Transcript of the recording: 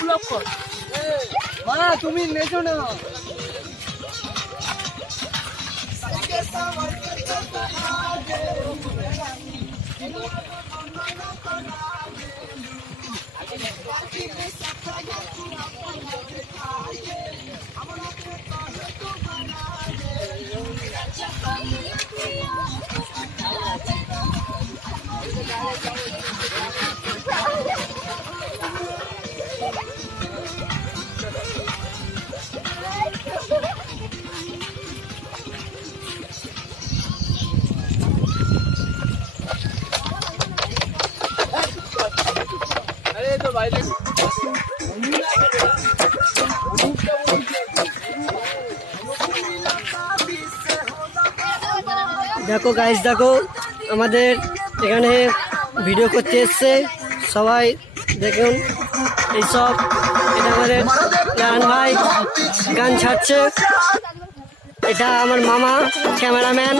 Block কর মা, তুমি নেছো না। দেখো গাইস, দেখো আমাদের এখানে ভিডিও করতে এসছে সবাই। দেখুন এইসব, এটা আমাদের রান ভাই গান ছাড়ছে, এটা আমার মামা ক্যামেরাম্যান।